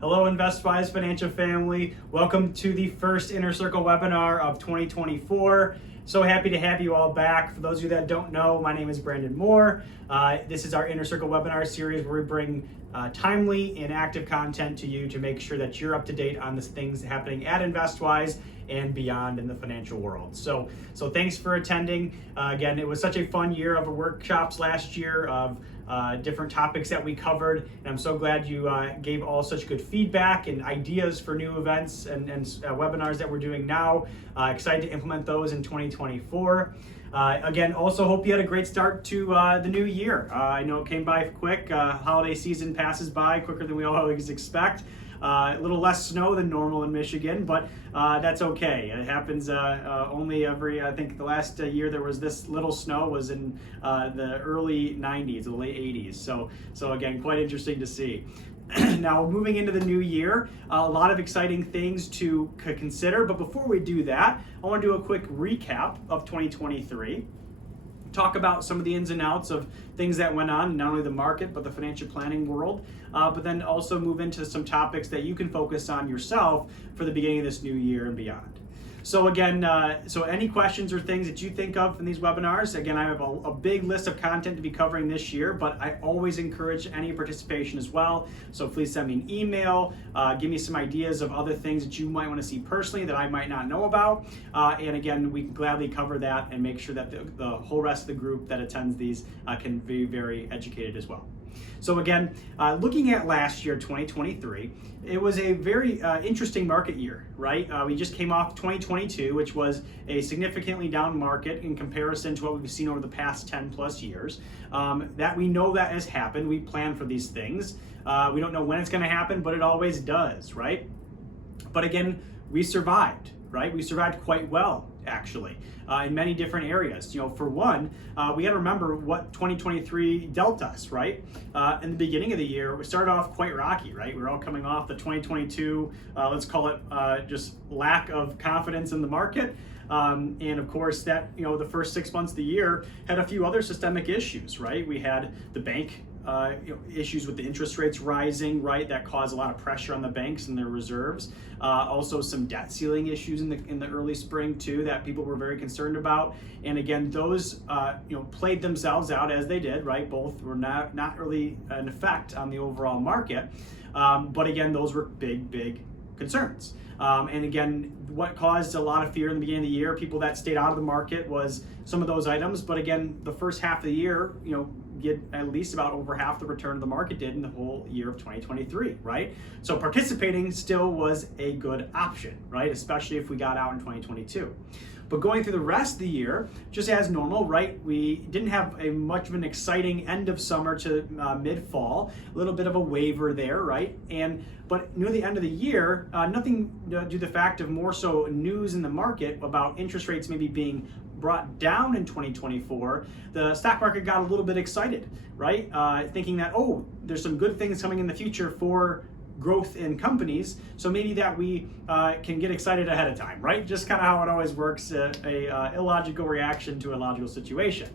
Hello, InvestWise Financial Family. Welcome to the first Inner Circle webinar of 2024. So happy to have you all back. For those of you that don't know, my name is Brandon Moore. This is our Inner Circle webinar series where we bring timely and active content to you to make sure that you're up to date on the things happening at InvestWise and beyond in the financial world. So thanks for attending. Again, it was such a fun year of workshops last year of different topics that we covered, and I'm so glad you gave all such good feedback and ideas for new events and webinars that we're doing now. Excited to implement those in 2024. Again, also hope you had a great start to the new year. I know it came by quick. Holiday season passes by quicker than we always expect. A little less snow than normal in Michigan, but that's okay. It happens only every, I think the last year there was this little snow was in the early 90s, the late 80s. So again, quite interesting to see. Now, moving into the new year, a lot of exciting things to consider. But before we do that, I want to do a quick recap of 2023. Talk about some of the ins and outs of things that went on, not only the market, but the financial planning world, but then also move into some topics that you can focus on yourself for the beginning of this new year and beyond. So again, so any questions or things that you think of in these webinars, again, I have a big list of content to be covering this year, but I always encourage any participation as well. So please send me an email, give me some ideas of other things that you might want to see personally that I might not know about. And again, we can gladly cover that and make sure that the whole rest of the group that attends these can be very educated as well. So again, looking at last year, 2023, it was a very interesting market year, right? We just came off 2022, which was a significantly down market in comparison to what we've seen over the past 10 plus years. That we know that has happened. We plan for these things. We don't know when it's going to happen, but it always does, right? But again, we survived, right? We survived quite well, actually, in many different areas. You know, for one, we got to remember what 2023 dealt us, right? In the beginning of the year, we started off quite rocky, right? We were all coming off the 2022, let's call it just lack of confidence in the market. And of course that, you know, the first 6 months of the year had a few other systemic issues, right? We had the bank issues with the interest rates rising, right? That caused a lot of pressure on the banks and their reserves. Also some debt ceiling issues in the early spring too that people were very concerned about. And again, those played themselves out as they did, right? Both were not really an effect on the overall market. But again, those were big concerns. And again, what caused a lot of fear in the beginning of the year, people that stayed out of the market, was some of those items. But again, the first half of the year, get at least about over half the return of the market did in the whole year of 2023, right? So participating still was a good option, right? Especially if we got out in 2022. But going through the rest of the year, just as normal, right? We didn't have much of an exciting end of summer to mid-fall, a little bit of a waiver there, right? But near the end of the year, nothing due to the fact of more so news in the market about interest rates maybe being brought down in 2024, the stock market got a little bit excited, right? Thinking that, oh, there's some good things coming in the future for growth in companies, so maybe that we can get excited ahead of time, right? Just kind of how it always works, a illogical reaction to a logical situation.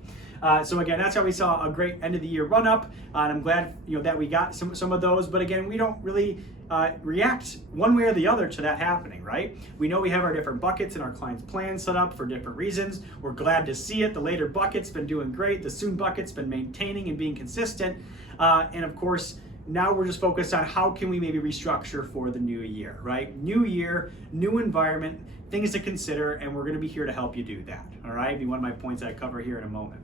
So again, that's how we saw a great end of the year run up, and I'm glad that we got some of those. But again, we don't really react one way or the other to that happening, right? We know we have our different buckets and our clients' plans set up for different reasons. We're glad to see it. The later bucket's been doing great. The soon bucket's been maintaining and being consistent. And of course, now we're just focused on how can we maybe restructure for the new year, right? New year, new environment, things to consider, and we're going to be here to help you do that, all right? It'll be one of my points I cover here in a moment.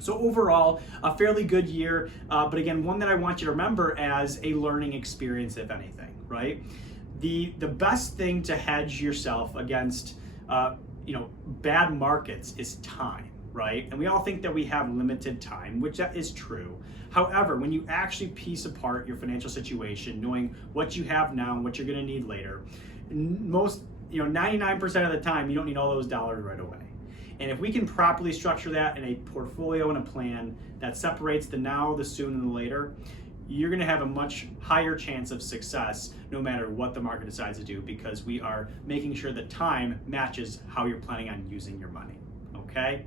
So overall, a fairly good year, but again, one that I want you to remember as a learning experience, if anything, right? The best thing to hedge yourself against, bad markets is time, right? And we all think that we have limited time, which that is true. However, when you actually piece apart your financial situation, knowing what you have now and what you're going to need later, 99% of the time, you don't need all those dollars right away. And if we can properly structure that in a portfolio and a plan that separates the now, the soon, and the later, you're going to have a much higher chance of success no matter what the market decides to do, because we are making sure that time matches how you're planning on using your money. Okay,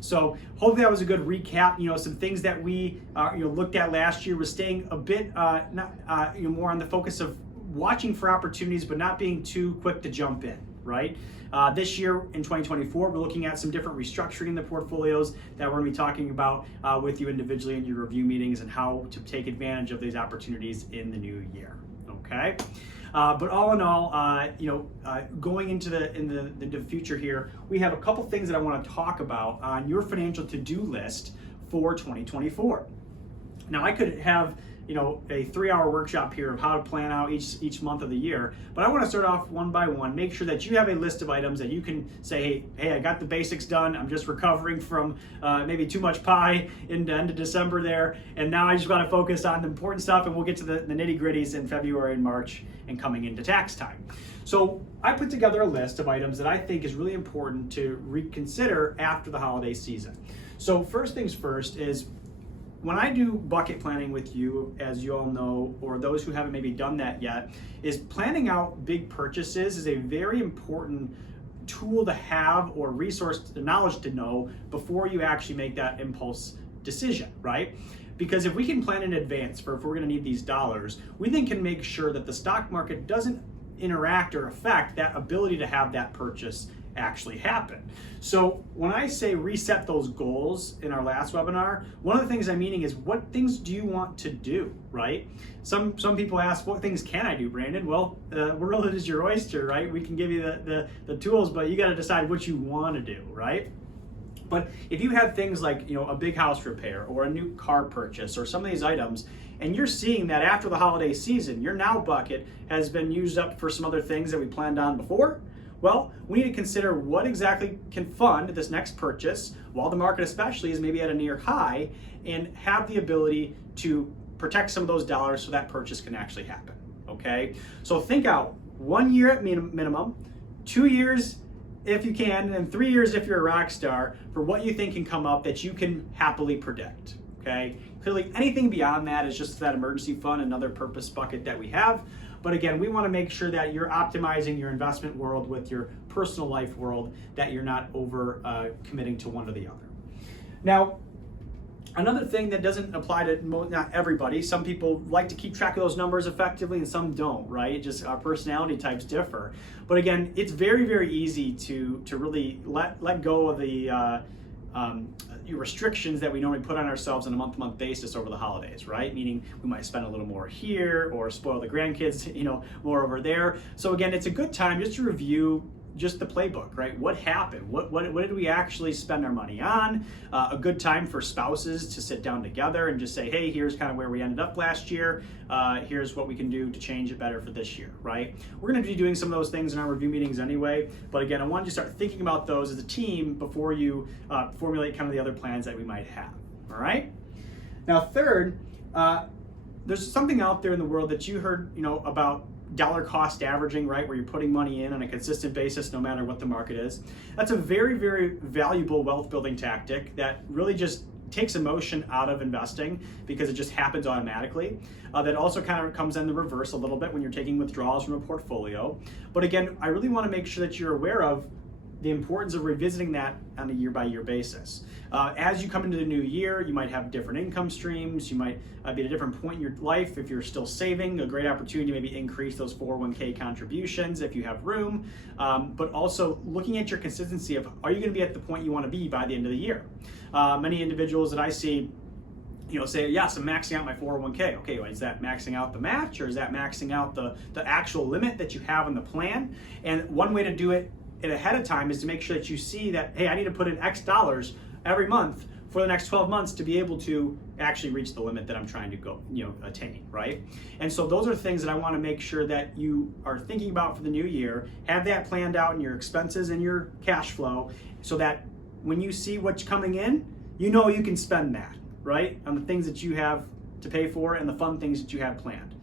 so hopefully that was a good recap. Some things that we looked at last year was staying a bit more on the focus of watching for opportunities, but not being too quick to jump in, right? This year in 2024, we're looking at some different restructuring in the portfolios that we're going to be talking about with you individually in your review meetings and how to take advantage of these opportunities in the new year. Okay. But all in all, going into the future here, we have a couple things that I want to talk about on your financial to-do list for 2024. Now, I could have a 3-hour workshop here of how to plan out each month of the year, but I want to start off one by one. Make sure that you have a list of items that you can say, hey, I got the basics done. I'm just recovering from maybe too much pie in the end of December there, and now I just want to focus on the important stuff, and we'll get to the nitty-gritties in February and March and coming into tax time. So I put together a list of items that I think is really important to reconsider after the holiday season. So first things first is, when I do bucket planning with you, as you all know, or those who haven't maybe done that yet, is planning out big purchases is a very important tool to have, or resource, the knowledge to know before you actually make that impulse decision, right? Because if we can plan in advance for if we're gonna need these dollars, we then can make sure that the stock market doesn't interact or affect that ability to have that purchase actually happen. So when I say reset those goals in our last webinar, one of the things I'm meaning is, what things do you want to do, right? Some people ask, what things can I do, Brandon? Well, world is your oyster, right? We can give you the tools, but you got to decide what you want to do, right? But if you have things like a big house repair or a new car purchase or some of these items, and you're seeing that after the holiday season, your now bucket has been used up for some other things that we planned on before, well, we need to consider what exactly can fund this next purchase while the market especially is maybe at a near high, and have the ability to protect some of those dollars so that purchase can actually happen, okay? So think out 1 year at minimum, 2 years if you can, and 3 years if you're a rock star, for what you think can come up that you can happily predict, okay? Clearly anything beyond that is just that emergency fund, another purpose bucket that we have. But again, we want to make sure that you're optimizing your investment world with your personal life world, that you're not over committing to one or the other. Now, another thing that doesn't apply to not everybody, some people like to keep track of those numbers effectively and some don't, right? Just our personality types differ. But again, it's very, very easy to really let go of the restrictions that we normally put on ourselves on a month-to-month basis over the holidays, right? Meaning we might spend a little more here or spoil the grandkids, more over there. So again, it's a good time just to review just the playbook, right? What happened? What did we actually spend our money on? A good time for spouses to sit down together and just say, hey, here's kind of where we ended up last year. Here's what we can do to change it better for this year, right? We're going to be doing some of those things in our review meetings anyway. But again, I want you to start thinking about those as a team before you formulate kind of the other plans that we might have, all right? Now, third, there's something out there in the world that you heard, about dollar cost averaging, right? Where you're putting money in on a consistent basis, no matter what the market is. That's a very, very valuable wealth building tactic that really just takes emotion out of investing because it just happens automatically. That also kind of comes in the reverse a little bit when you're taking withdrawals from a portfolio. But again, I really want to make sure that you're aware of the importance of revisiting that on a year-by-year basis. As you come into the new year, you might have different income streams. You might be at a different point in your life. If you're still saving, a great opportunity to maybe increase those 401k contributions if you have room. But also looking at your consistency of, are you going to be at the point you want to be by the end of the year? Many individuals that I see say, yes, I'm maxing out my 401k. Okay, well, is that maxing out the match, or is that maxing out the actual limit that you have in the plan? And one way to do it ahead of time is to make sure that you see that, hey, I need to put in X dollars every month for the next 12 months to be able to actually reach the limit that I'm trying to go, attain, right? And so those are things that I want to make sure that you are thinking about for the new year. Have that planned out in your expenses and your cash flow, so that when you see what's coming in, you can spend that, right? On the things that you have to pay for and the fun things that you have planned.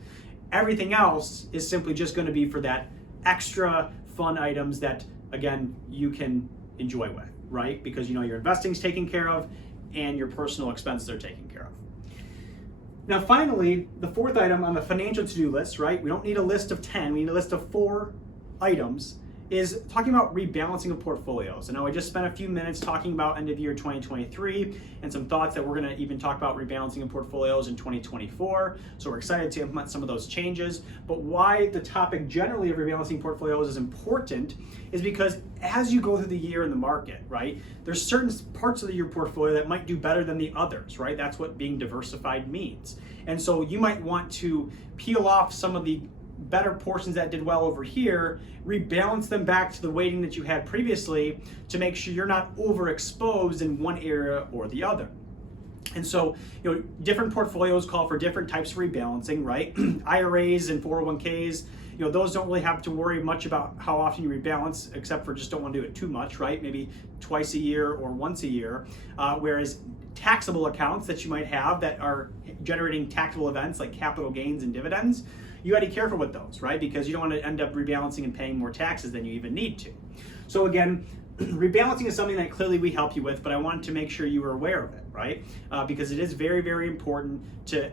Everything else is simply just going to be for that extra fun items that, again, you can enjoy with, right? Because your investing's taken care of and your personal expenses are taken care of. Now, finally, the fourth item on the financial to-do list, right? We don't need a list of 10, we need a list of 4 items, is talking about rebalancing of portfolios. I know I just spent a few minutes talking about end of year 2023 and some thoughts that we're going to even talk about rebalancing of portfolios in 2024. So we're excited to implement some of those changes. But why the topic generally of rebalancing portfolios is important is because as you go through the year in the market, right, there's certain parts of your portfolio that might do better than the others, right? That's what being diversified means. And so you might want to peel off some of the better portions that did well over here, rebalance them back to the weighting that you had previously to make sure you're not overexposed in one area or the other. And so, different portfolios call for different types of rebalancing, right? IRAs and 401ks, those don't really have to worry much about how often you rebalance, except for just don't want to do it too much, right? Maybe twice a year or once a year. Whereas taxable accounts that you might have that are generating taxable events like capital gains and dividends, you got to be careful with those, right? Because you don't want to end up rebalancing and paying more taxes than you even need to. So again, rebalancing is something that clearly we help you with, but I wanted to make sure you were aware of it, right? Because it is very, very important to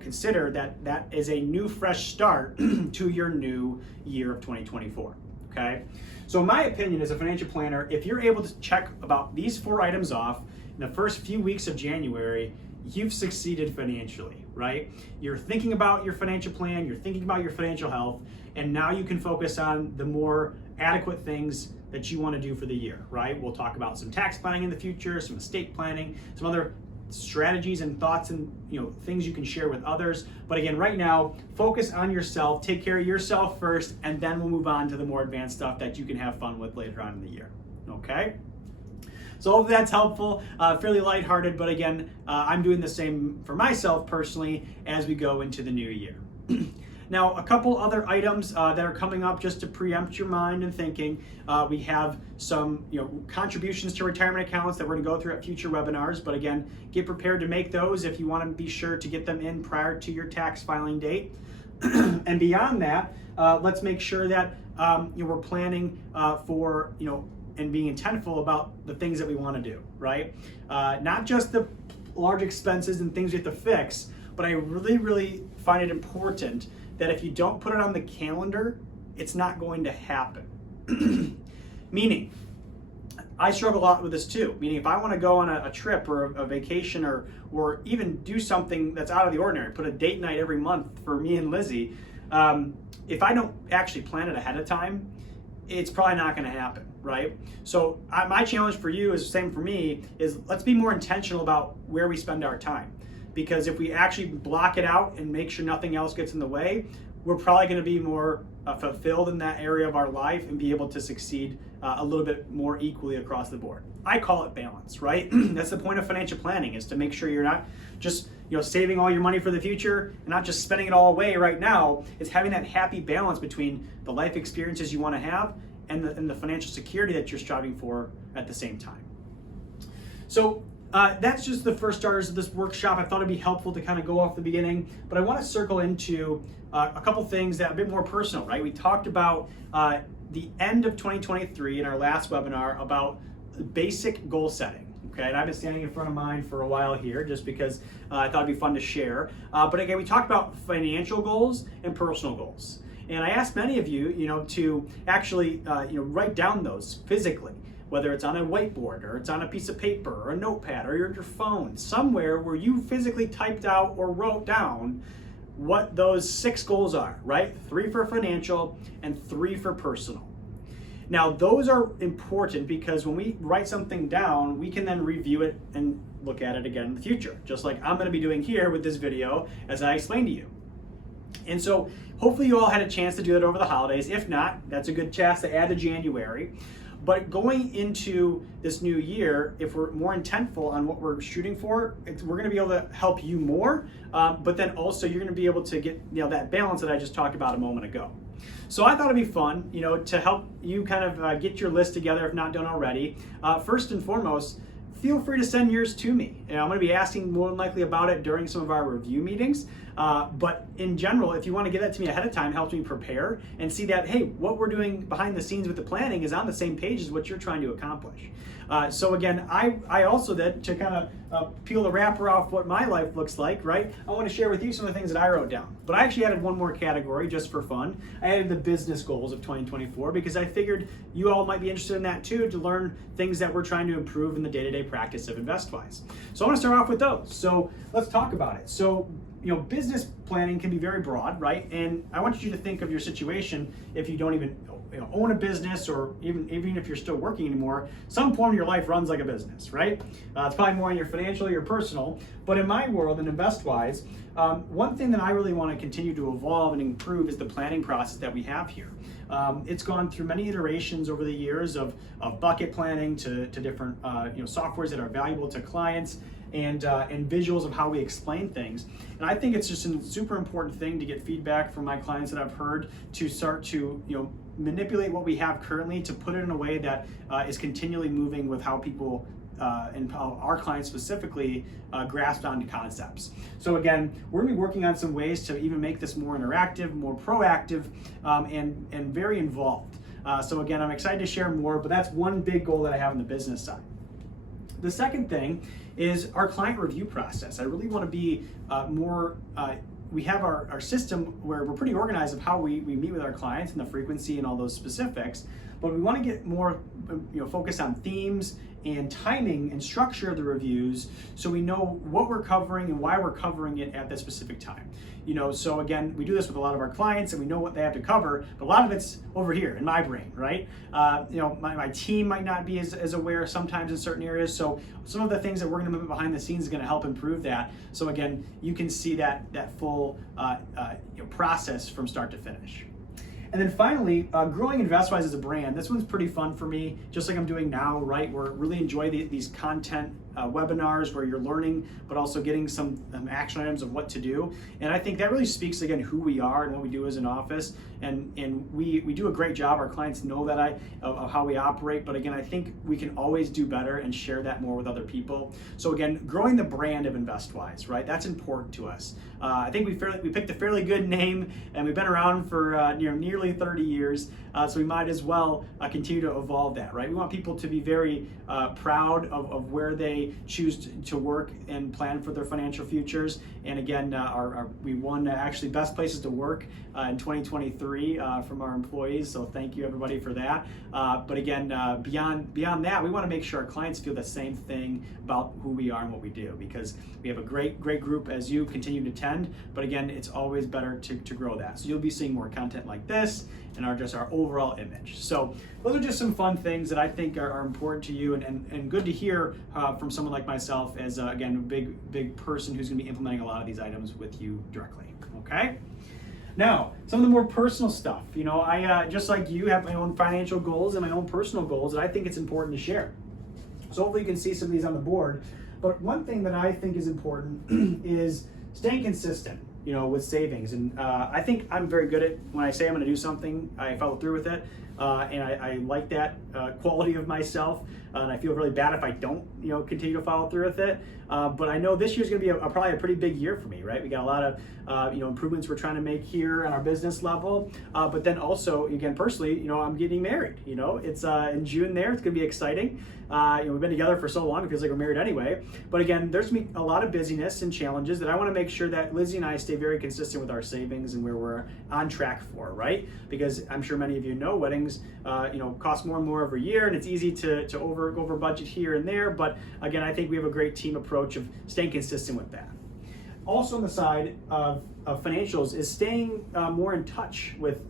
consider that that is a new, fresh start to your new year of 2024. Okay. So in my opinion, as a financial planner, if you're able to check about these 4 items off in the first few weeks of January, you've succeeded financially, right? You're thinking about your financial plan, you're thinking about your financial health, and now you can focus on the more adequate things that you want to do for the year, right? We'll talk about some tax planning in the future, some estate planning, some other strategies and thoughts and things you can share with others. But again, right now, focus on yourself, take care of yourself first, and then we'll move on to the more advanced stuff that you can have fun with later on in the year, okay? So hopefully that's helpful, fairly lighthearted, but again, I'm doing the same for myself personally as we go into the new year. Now, a couple other items that are coming up just to preempt your mind and thinking. We have some contributions to retirement accounts that we're going to go through at future webinars, but again, get prepared to make those if you want to be sure to get them in prior to your tax filing date. And beyond that, let's make sure that we're planning for and being intentful about the things that we want to do, right? Not just the large expenses and things you have to fix, but I really, really find it important that if you don't put it on the calendar, it's not going to happen. Meaning, I struggle a lot with this too. Meaning, if I want to go on a trip or a vacation or even do something that's out of the ordinary, put a date night every month for me and Lizzie, if I don't actually plan it ahead of time, it's probably not going to happen, right? So my challenge for you is the same for me, is let's be more intentional about where we spend our time. Because if we actually block it out and make sure nothing else gets in the way, we're probably going to be more fulfilled in that area of our life and be able to succeed a little bit more equally across the board. I call it balance, right? That's the point of financial planning, is to make sure you're not just saving all your money for the future and not just spending it all away right now. It's having that happy balance between the life experiences you want to have and the financial security that you're striving for at the same time. So that's just the first starters of this workshop. I thought it'd be helpful to kind of go off the beginning, but I want to circle into a couple things that are a bit more personal, right? We talked about the end of 2023 in our last webinar about basic goal setting. Okay, and I've been standing in front of mine for a while here just because I thought it'd be fun to share. But again, we talked about financial goals and personal goals. And I asked many of you, to actually, write down those physically, whether it's on a whiteboard or it's on a piece of paper or a notepad or your phone, somewhere where you physically typed out or wrote down what those 6 goals are, right? 3 for financial and 3 for personal. Now, those are important because when we write something down, we can then review it and look at it again in the future, just like I'm going to be doing here with this video as I explained to you. And so hopefully you all had a chance to do that over the holidays. If not, that's a good chance to add to January. But going into this new year, if we're more intentful on what we're shooting for, we're going to be able to help you more, but then also you're going to be able to get that balance that I just talked about a moment ago. So I thought it'd be fun, to help you kind of get your list together if not done already. First and foremost, feel free to send yours to me. I'm going to be asking more than likely about it during some of our review meetings. But in general, if you want to get that to me ahead of time, it helps me prepare and see that, hey, what we're doing behind the scenes with the planning is on the same page as what you're trying to accomplish. So again, I also did, to kind of peel the wrapper off what my life looks like, right? I want to share with you some of the things that I wrote down. But I actually added one more category just for fun. I added the business goals of 2024 because I figured you all might be interested in that too, to learn things that we're trying to improve in the day-to-day practice of InvestWise. So I want to start off with those. So let's talk about it. So, business planning can be very broad, right? And I want you to think of your situation if you don't even own a business, or even if you're still working anymore, some point in your life runs like a business, right? It's probably more in your financial, your personal. But in my world, in InvestWise, one thing that I really want to continue to evolve and improve is the planning process that we have here. It's gone through many iterations over the years of bucket planning to different softwares that are valuable to clients, and visuals of how we explain things. And I think it's just a super important thing to get feedback from my clients that I've heard, to start to manipulate what we have currently to put it in a way that is continually moving with how people and how our clients specifically grasp onto concepts. So again, we're gonna be working on some ways to even make this more interactive, more proactive, and very involved. So again, I'm excited to share more, but that's one big goal that I have on the business side. The second thing is our client review process. I really want to be more, we have our system where we're pretty organized of how we meet with our clients and the frequency and all those specifics, but we want to get more focused on themes and timing and structure of the reviews, so we know what we're covering and why we're covering it at that specific time. So again, we do this with a lot of our clients and we know what they have to cover, but a lot of it's over here in my brain, right? My team might not be as aware sometimes in certain areas. So some of the things that we're gonna move behind the scenes is gonna help improve that. So again, you can see that full process from start to finish. And then finally, growing InvestWise as a brand. This one's pretty fun for me, just like I'm doing now, right? We're really enjoy these content webinars where you're learning, but also getting some action items of what to do. And I think that really speaks, again, who we are and what we do as an office. And we do a great job. Our clients know that of how we operate. But again, I think we can always do better and share that more with other people. So again, growing the brand of InvestWise, right? That's important to us. I think we picked a fairly good name, and we've been around for nearly 30 years. So we might as well continue to evolve that, right? We want people to be very proud of where they choose to work and plan for their financial futures. And again, we won actually Best Places to Work in 2023 from our employees. So thank you everybody for that. But again, beyond that, we want to make sure our clients feel the same thing about who we are and what we do, because we have a great group as you continue to attend. But again, it's always better to grow that. So you'll be seeing more content like this and our overall image. So those are just some fun things that I think are important to you, and good to hear from someone like myself as, again, a big person who's gonna be implementing a lot of these items with you directly, okay? Now, some of the more personal stuff. I, just like you, have my own financial goals and my own personal goals that I think it's important to share. So hopefully you can see some of these on the board. But one thing that I think is important is staying consistent, with savings. And I think I'm very good at, when I say I'm gonna do something, I follow through with it. And I like that quality of myself. And I feel really bad if I don't, continue to follow through with it. But I know this year's gonna be probably a pretty big year for me, right? We got a lot of, improvements we're trying to make here on our business level. But then also, again, personally, I'm getting married. It's in June there. It's gonna be exciting. We've been together for so long, it feels like we're married anyway. But again, there's gonna be a lot of busyness and challenges that I wanna make sure that Lizzie and I stay very consistent with our savings and where we're on track for, right? Because I'm sure many of you know weddings, cost more and more every year, and it's easy to go over budget here and there. But again, I think we have a great team approach of staying consistent with that. Also on the side of financials is staying more in touch with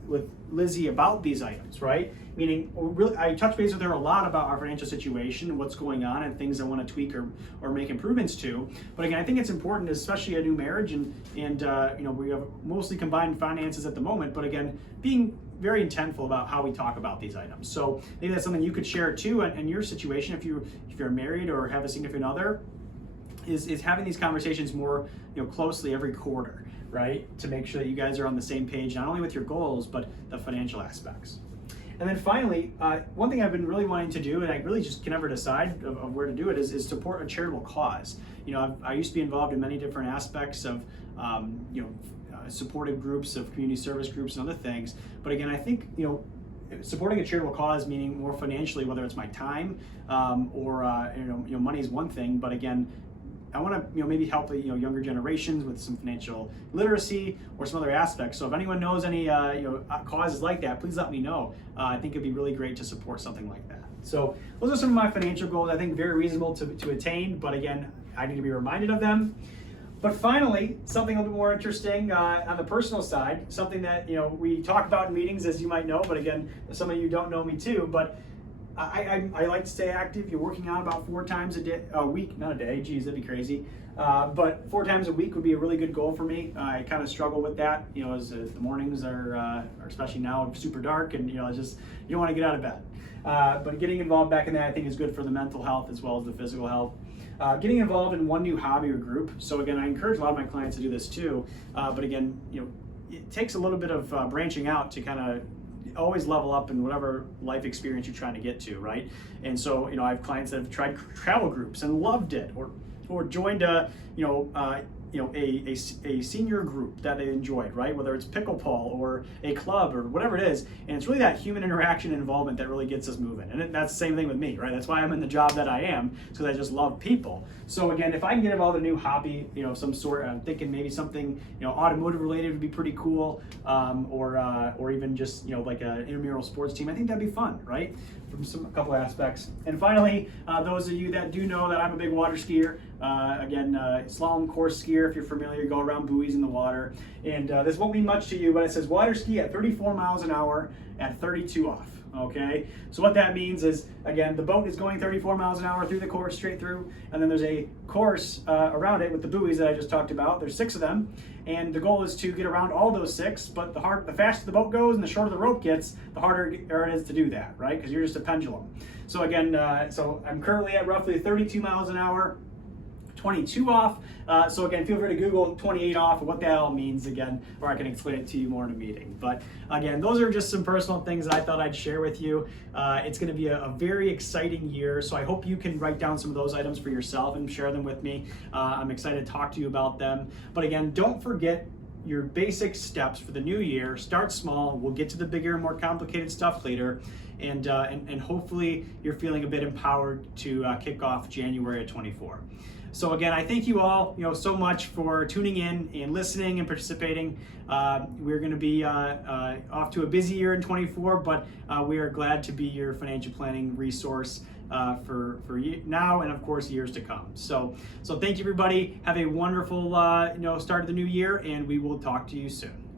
Lizzie about these items, right? Meaning, really, I touch base with her a lot about our financial situation, what's going on, and things I want to tweak or make improvements to. But again, I think it's important, especially a new marriage, and we have mostly combined finances at the moment. But again, being very intentful about how we talk about these items. So maybe that's something you could share too in your situation if you're married or have a significant other. Is having these conversations more closely every quarter, right? To make sure that you guys are on the same page, not only with your goals, but the financial aspects. And then finally, one thing I've been really wanting to do, and I really just can never decide of where to do it, is support a charitable cause. I used to be involved in many different aspects of supportive groups of community service groups and other things. But again, I think, supporting a charitable cause, meaning more financially, whether it's my time or money is one thing, but again, I want to maybe help younger generations with some financial literacy or some other aspects. So if anyone knows any causes like that, please let me know. I think it'd be really great to support something like that. So those are some of my financial goals. I think very reasonable to attain, but again, I need to be reminded of them. But finally, something a little bit more interesting on the personal side, something that we talk about in meetings, as you might know, but again, some of you don't know me too, but I like to stay active. You're working out about 4 times a week, not a day, geez, that'd be crazy. But 4 times a week would be a really good goal for me. I kind of struggle with that, as the mornings are especially now super dark, and it's just, you don't want to get out of bed. But getting involved back in that, I think, is good for the mental health as well as the physical health. Getting involved in one new hobby or group. So again, I encourage a lot of my clients to do this too. But again, it takes a little bit of branching out to kind of always level up in whatever life experience you're trying to get to, right? And so, I have clients that have tried travel groups and loved it, or joined a senior group that they enjoyed, right? Whether it's pickleball or a club or whatever it is. And it's really that human interaction and involvement that really gets us moving. And that's the same thing with me, right? That's why I'm in the job that I am, because I just love people. So again, if I can get involved in a new hobby, some sort, I'm thinking maybe something, automotive related would be pretty cool, or even just, like an intramural sports team. I think that'd be fun, right? From a couple aspects. And finally, those of you that do know that I'm a big water skier, slalom course skier, if you're familiar, go around buoys in the water. And this won't mean much to you, but it says water ski at 34 miles an hour at 32 off. Okay, so what that means is, again, the boat is going 34 miles an hour through the course, straight through, and then there's a course around it with the buoys that I just talked about. There's 6 of them, and the goal is to get around all those 6, but the faster the boat goes and the shorter the rope gets, the harder it is to do that, right? Because you're just a pendulum. So again, so I'm currently at roughly 32 miles an hour, 22 off. So again, feel free to Google 28 off and what that all means again, or I can explain it to you more in a meeting. But again, those are just some personal things that I thought I'd share with you. It's going to be a very exciting year, so I hope you can write down some of those items for yourself and share them with me. I'm excited to talk to you about them. But again, don't forget your basic steps for the new year. Start small. We'll get to the bigger, more complicated stuff later. And hopefully you're feeling a bit empowered to kick off January of 24. So again, I thank you all, so much for tuning in and listening and participating. We're going to be off to a busy year in 24, but we are glad to be your financial planning resource for now and of course years to come. So thank you, everybody. Have a wonderful start of the new year, and we will talk to you soon.